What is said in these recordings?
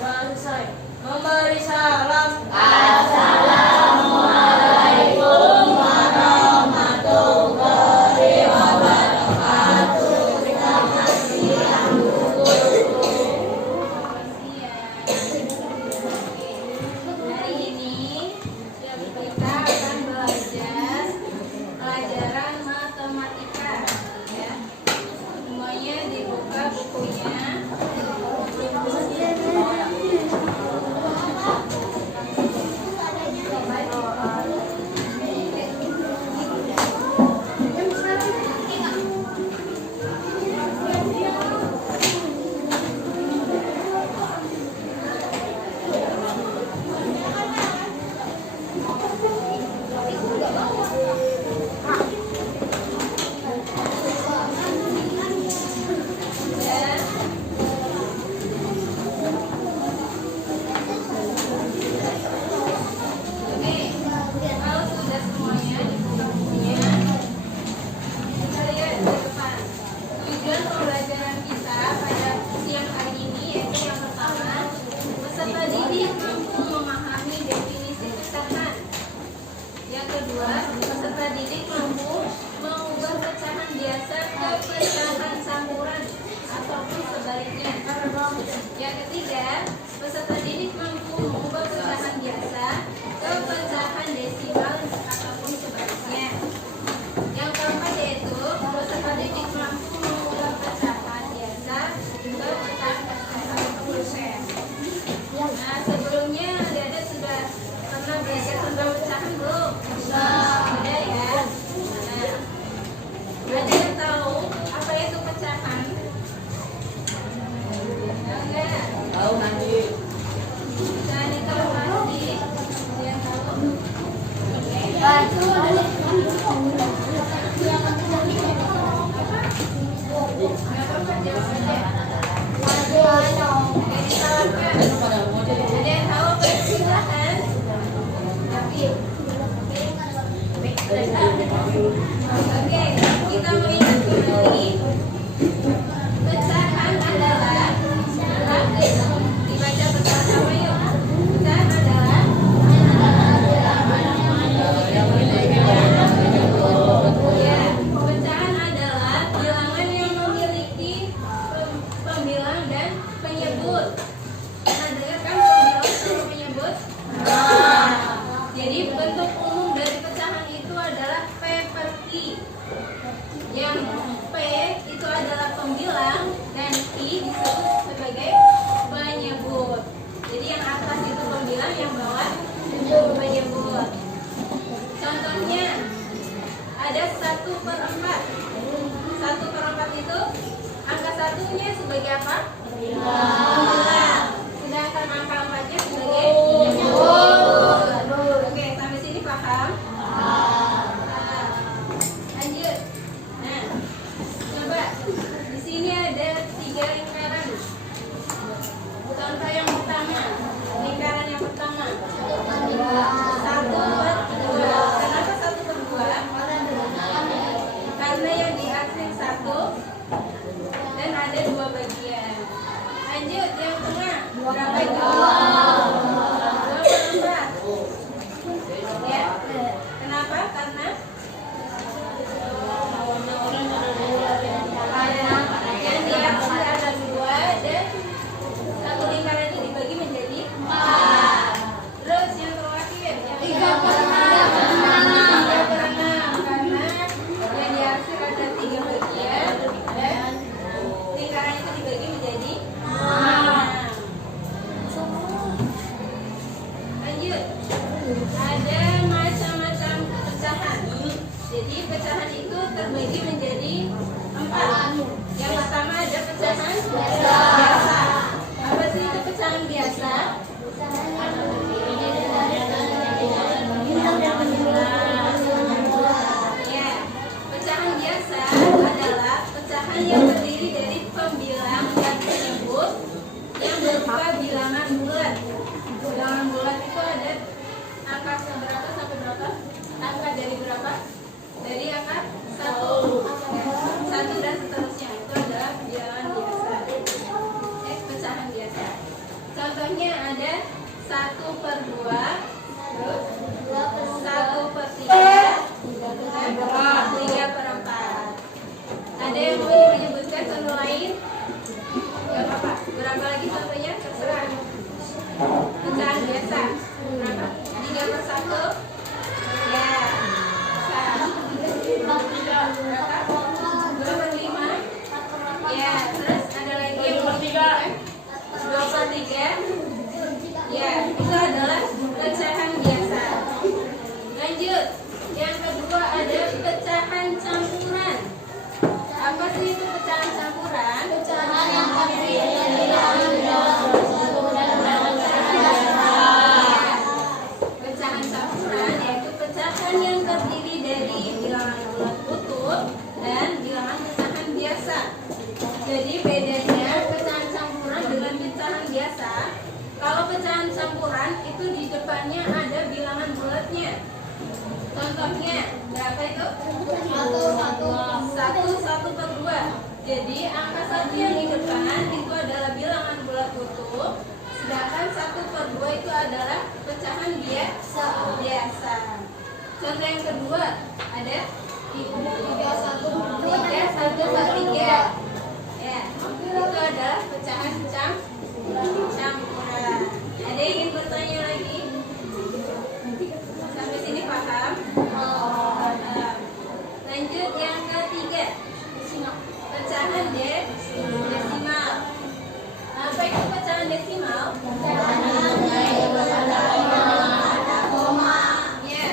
selesai. Memberi salam. Assalamualaikum warahmatullahi wabarakatuh. Selamat siang guru. Hari ini kita akan belajar pelajaran matematika, ya. Semuanya dibuka bukunya. Peserta didik mampu mengubah pecahan biasa ke pecahan campuran ataupun sebaliknya. Yang ketiga, peserta didik mampu mengubah pecahan biasa ke pecahan desimal ataupun sebaliknya. Yang keempat yaitu peserta didik mampu mengubah pecahan biasa ke pecahan persen. Nah, sebelumnya adik-adik sudah pernah belajar tentang pecahan belum? Ada ya. Nah, ada yang tahu apa itu pecahan? Tahu nggak? Tahu nanti. Pecahan itu apa sih? Ada yang tahu? Nggak apa-apa, jawab aja. Nggak disalahkan. Ada yang tahu apa itu pecahan? Oke, kita mengingat kembali. Pecahan adalah dibaca bersama yuk. Pecahan adalah ya, pecahan adalah bilangan yang memiliki pembilang dan penyebut. Pernah dengar kan pembilang sama penyebut? Jadi bentuk umum dari pecahan itu adalah P per Q. Yang P itu adalah pembilang dan Q disebut sebagai penyebut. Jadi yang atas itu pembilang, yang bawah penyebut. Contohnya ada 1/4. 1/4 itu angka satunya sebagai apa? Pembilang. Sedangkan angka 4-nya sebagai penyebut. Oke, sampai sini paham? Lanjut. Nah, coba di sini ada 3 lingkaran. Contoh yang pertama, lingkaran yang pertama 1/2. Kenapa 1/2? Karena yang di aksen 1 dan ada 2 bagian. Lanjut, yang tengah berapa itu? 2/4. Ya, kenapa? Karena yang di aksen ada 2 dan satu lingkaran ini dibagi menjadi 4. Terus yang terakhir yang 3/6. Karena yang di aksen ada 3 bagian dan lingkaran itu dibagi menjadi 6. Lanjut. Ada macam-macam pecahan. Jadi pecahan itu terbagi menjadi 4. Yang pertama ada pecahan biasa. Apa sih itu pecahan biasa? Ya, pecahan biasa adalah pecahan yang terdiri dari pembilang dan penyebut yang berupa bilangan bulat. Bilangan bulat itu ada angka berapa sampai berapa? Angka dari berapa? Dari angka 1 dan seterusnya. Itu adalah bilangan biasa. Pecahan biasa. Contohnya 1/2, terus 1/3, dan 3/4. Ada yang mau menyebutkan contoh lain? Gak apa-apa. Berapa lagi contohnya? Terserah. Pecahan biasa. Berapa? 3/1? Ya. Berapa? 2/5? Ya. Terus ada lagi yang mau menyebutkan? 2/3? Ya. Itu adalah pecahan biasa. Lanjut. Yang kedua ada pecahan campuran. Apa sih itu pecahan campuran? Pecahan yang terdiri dari bilangan Pecahan campuran yaitu pecahan yang terdiri dari bilangan bulat utuh dan bilangan pecahan biasa. Jadi bedanya pecahan campuran dengan pecahan biasa, kalau pecahan campuran itu di depannya ada bilangan bulatnya. Contohnya berapa itu? 1/2. Jadi angka 1 yang di depan itu adalah bilangan bulat utuh, sedangkan 1/2 itu adalah pecahan biasa. Contoh yang kedua ada 3/1/3. Ya, itu adalah pecahan campuran. Ada yang ingin bertanya lagi? Sampai sini paham? Lanjut yang ketiga, pecahan desimal. Apa itu pecahan desimal? Ya,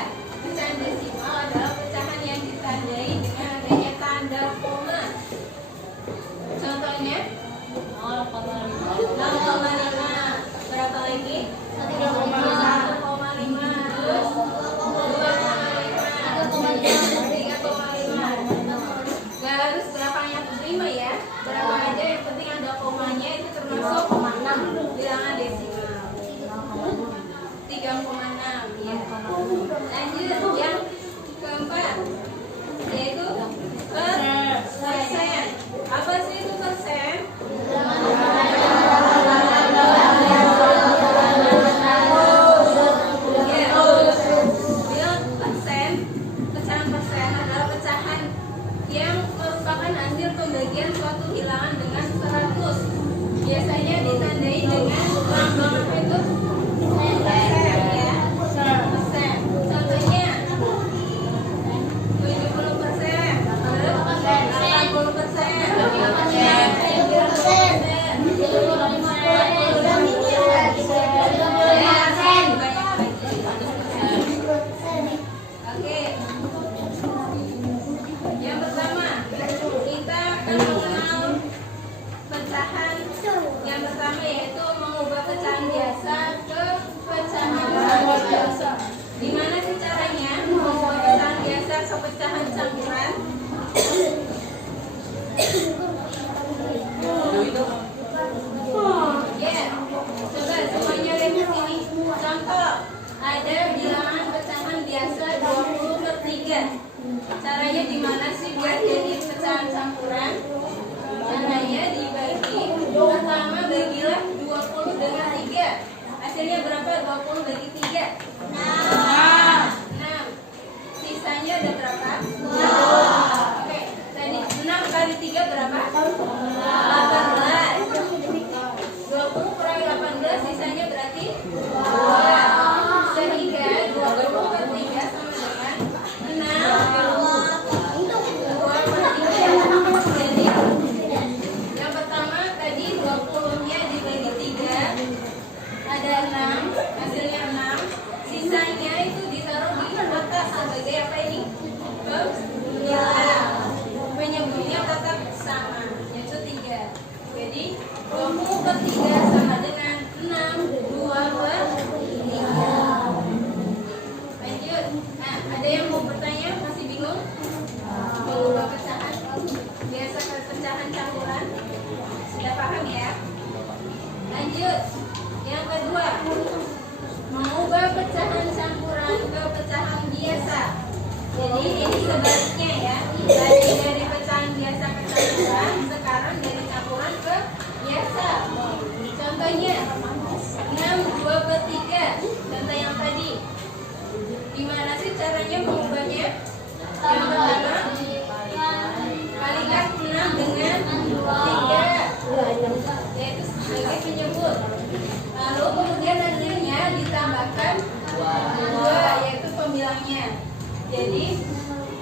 pecahan desimal adalah pecahan yang ditandai dengan adanya tanda koma. Contohnya 0,5. Berapa lagi? 1,5. Terus 2,5. Gak harus berapa yang terima ya. Berapa aja yang penting ada komanya, itu termasuk bilangan desimal. 3,6 ya. Lanjut yang keempat, yaitu persen. Apa sih itu persen? Pecahan persen adalah pecahan yang merupakan hasil pembagian suatu bilangan dengan 100. Biasanya ditandai dengan lambang apa itu? Persen ya. Persen. Contohnya 70%, 80%. Oke. Yang pertama, kita akan mengenal pecahan. Yang pertama yaitu mengubah pecahan biasa ke pecahan campuran. Gimana sih caranya mengubah pecahan biasa ke pecahan campuran? Ya, coba semuanya lihat di sini. Contoh, ada bilangan pecahan biasa 20/3. Caranya gimana sih biar jadi pecahan campuran? Caranya dibagi, pertama bagilah 20 dengan 3. Hasilnya berapa? 20 bagi 3? 6. Sisanya ada berapa? 2. Oke, tadi 6 kali 3 berapa? 18. 20 kurangi 18 sisanya berarti 2. Sehingga 20/3 sama dengan 6. Jadi yang pertama tadi 20-nya dibagi 3 ada 6, hasilnya 6. Sisanya itu ditaruh di atas sebagai apa ini? Pembilang. Penyebutnya tetap sama, yaitu 3. Jadi 20/3 sama dengan 6, 2/3. Lanjut. Nah, ada yang mau bertanya? Masih bingung? Mengubah pecahan biasa ke pecahan campuran? Sudah paham ya? Lanjut. Yang kedua, mengubah pecahan campuran ke pecahan biasa. Jadi ini sebaliknya ya. Tadi dari pecahan biasa ke campuran, sekarang dari campuran ke biasa. Contohnya 6/2 mengubah per 3. Contoh yang tadi. Gimana sih caranya mengubahnya? Yang pertama, kalikan 6 dengan 3, yaitu sebagai penyebut. Lalu kemudian hasilnya ditambahkan 2, yaitu pembilangnya. Jadi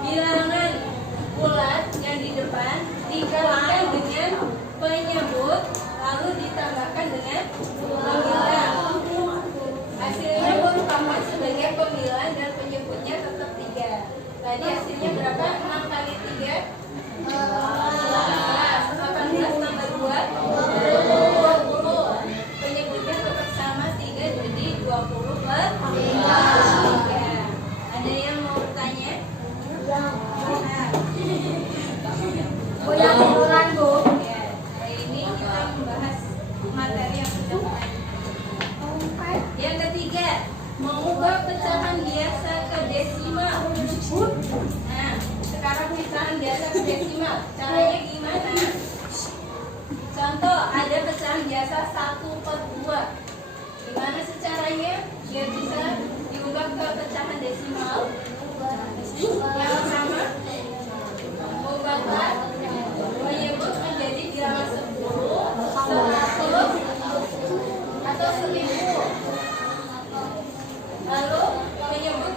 bilangan bulat yang di depan dikalikan dengan penyebut, lalu ditambahkan dengan pembilang. Hasilnya merupakan sebagai pembilang dan penyebutnya tetap 3. Tadi hasilnya berapa? 6 kali 3 18 tambah 2 20. Penyebutnya tetap sama 3, jadi 20 per 3. Ada yang mau bertanya? Yang bulan, Bu. Ya, hari ini kita membahas materi yang sudah. Yang ketiga, mengubah pecahan biasa ke desimal. Nah, sekarang pecahan biasa ke desimal. Caranya gimana? Contoh, ada pecahan biasa 1/2. Gimana sih caranya biar bisa diubah ke pecahan desimal? Yang pertama, mengubahkan menyebut menjadi bilangan 10, 100, atau 1000. Lalu menyebut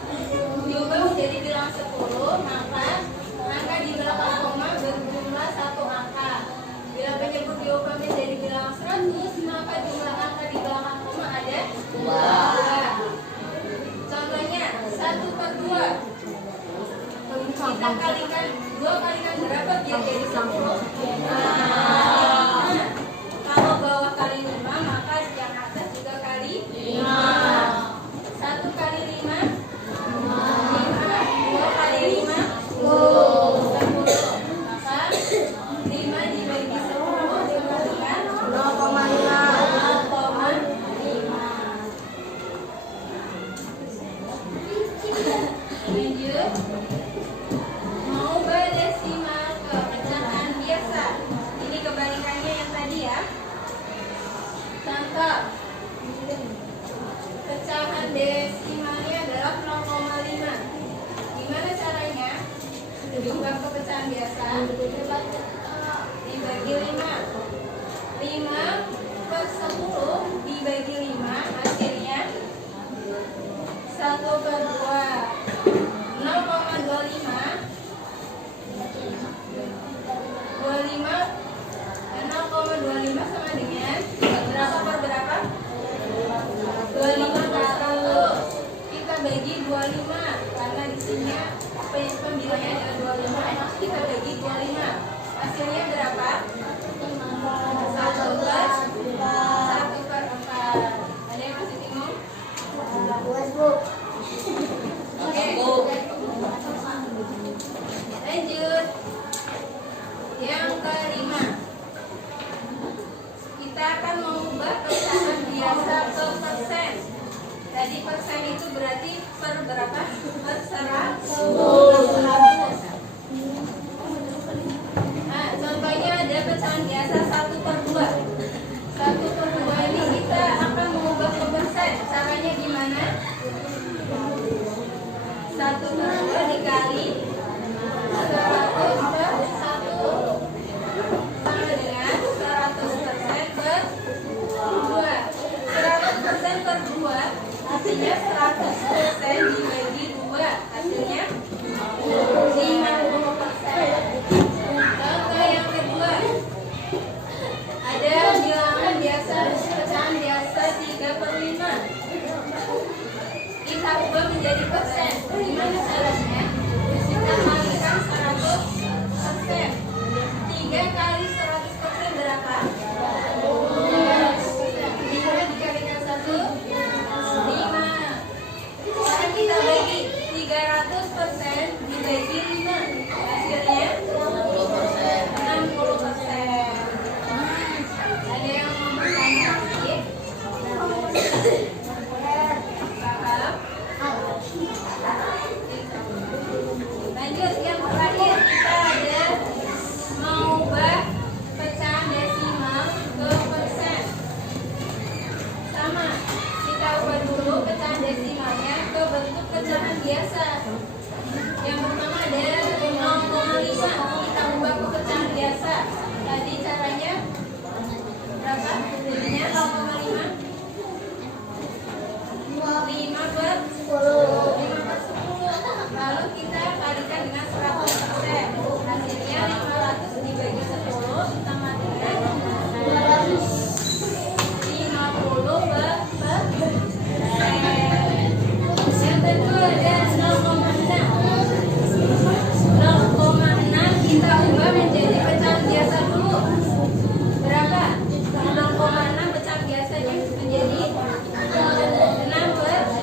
diubah menjadi bilangan 10, maka angka di belakang koma berjumlah 1 angka. Bila penyebut diubah menjadi bilangan 100, maka jumlah angka di belakang koma ada 2. Contohnya 1/2. Kita kalikan 2 kalikan berapa biar jadi 10? Kalau bawah kali 5, maka yang atas juga kali 5. 1 kali 5 5. 2 kali 5 10. Maka 5 dibagi 10 sama dengan 0,5. 0,5. Lanjut. Mengubah desimal ke pecahan biasa. Ini kebalikannya yang tadi ya. Contoh, pecahan desimalnya adalah 0,5. Gimana caranya? Diubah ke pecahan biasa. Dibagi 5. 5 per 10 dibagi 5, hasilnya 1/2. 0,25 0,25 sama dengan berapa per berapa? 25 per 100. Kita bagi 25 karena di sini pembilangnya adalah 25, maka kita bagi 25. Hasilnya berapa? 1/4. Ada yang masih bingung? Buat, Bu. Oke. Lanjut. Yang kelima, kita akan mengubah pecahan biasa ke persen. Tadi persen itu berarti per berapa? Per 100. Nah, contohnya ada pecahan biasa 1/2. 1/2 ini kita akan mengubah ke persen. Caranya gimana? 1/2 dikali 100 per 1 sama dengan 100% per 2. 100% per 2 artinya 100% dibagi 2, hasilnya 50%. Contoh yang kedua, ada bilangan biasa, pecahan biasa 3/5. Kita ubah menjadi persen. Gimana caranya? Kita kalikan 100%. 3 kali 100% berapa? 5 dikalikan 1 5. Sekarang kita bagi 300% dibagi 5, hasilnya 60%. Ada yang mau bertanya lagi? Paham? Lanjut, yang terakhir kita ada mengubah pecahan desimal ke persen. Sama, kita ubah dulu pecahan desimalnya ke bentuk pecahan biasa. Yang pertama ada 0,5. Kita ubah ke pecahan biasa. Tadi caranya berapa? Jadinya 0,5. 5 per 10. Lalu kita kalikan dengan 100%. Hasilnya 500 dibagi 10 sama dengan 250 per persen. Yang kedua ada 0,6. 0,6 kita ubah menjadi pecahan biasa dulu. Berapa? 0,6 pecahan biasanya menjadi 6 per 10.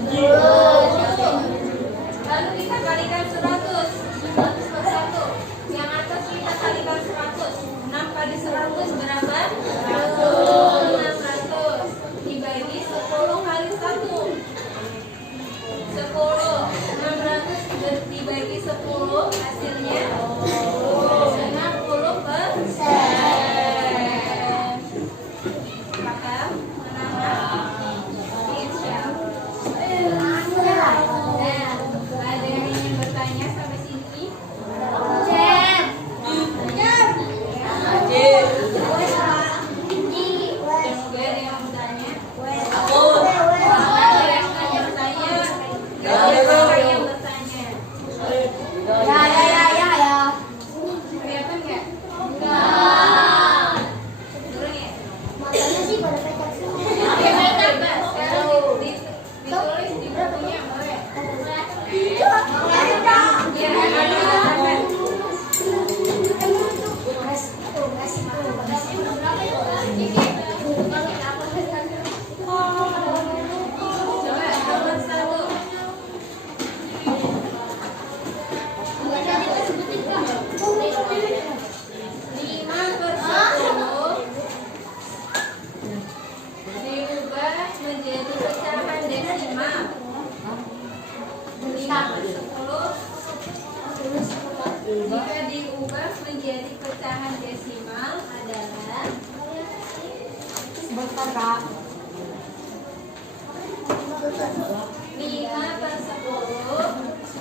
Lalu kita kalikan 100. 100 per 1. Yang atas kita kalikan 100. 6 kali 100 berapa? 600 dibagi 10 kali 1. 10. 600 dibagi 10 hasilnya 60%. Paham? Menang? Insyaallah. Ada yang ingin bertanya sampai sini? Semoga ada yang bertanya. Ada yang bertanya. Ada yang bertanya. Kelihatan nggak? Turun ya? Matanya sih pada pecat semua. Oke, coba sekarang ditulis di bukunya boleh. Biar aman. Coba nomor 1. 5 per 10 diubah menjadi pecahan desimal. 5 per 10 jika diubah menjadi pecahan desimal adalah Sebentar, Kak. 5 per 10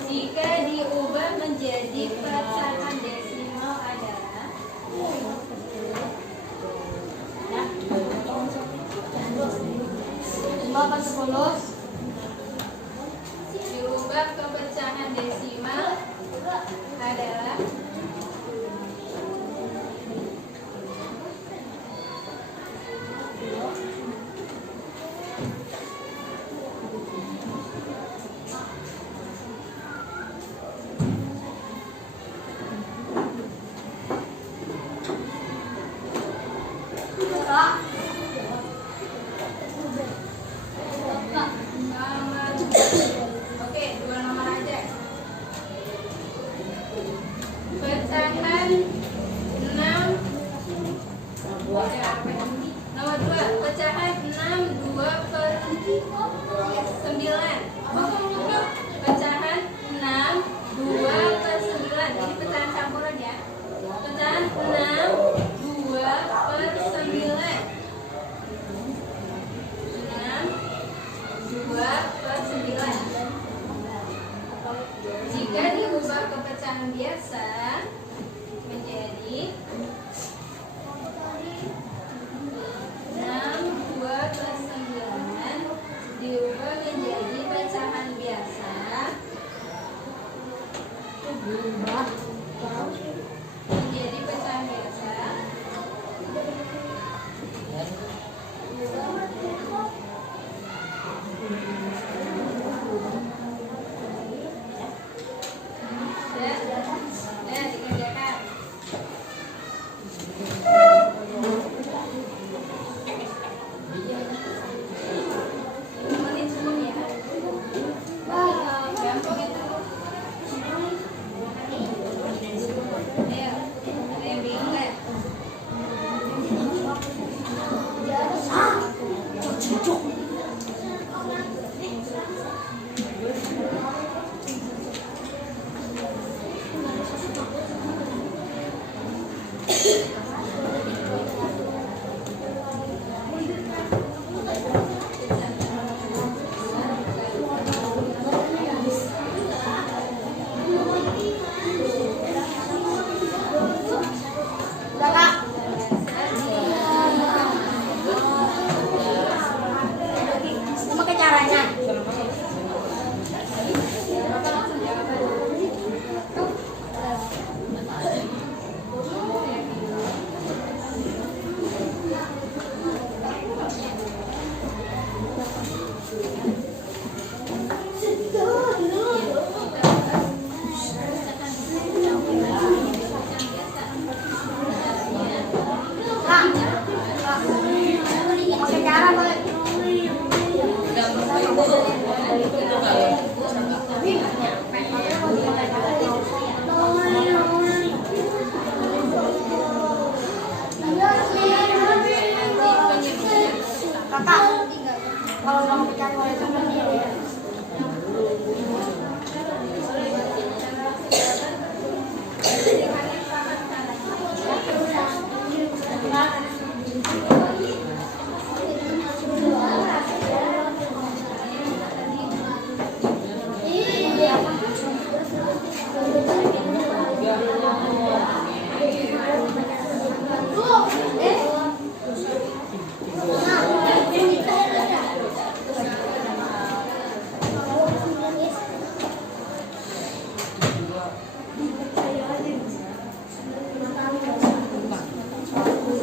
jika diubah menjadi pecahan desimal adalah 5 per 10. diubah ke pecahan desimal adalah 2 nomor aja.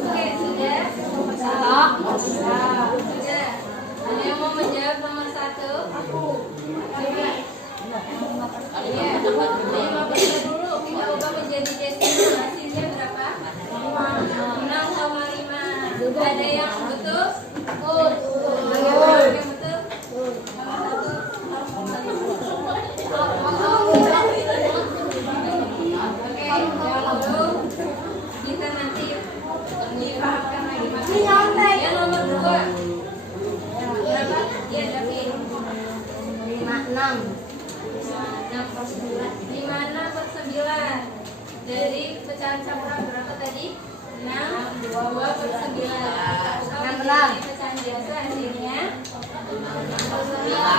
Oke, sudah? Sudah. Ada yang mau menjawab nomor 1? Iya, ayo mau baca dulu. Kita ubah menjadi desimal. Hasilnya berapa? 6,5. Ada yang betul? Ada yang betul? Nomor 1. Oke, jawab dulu. Kita nanti dipahamkan lagi maksudnya. Yang nomor 2. Berapa? Iya, David. 56/9. Dari pecahan campuran berapa tadi? 6, 2/9. Kalau menjadi pecahan biasa hasilnya 6/9.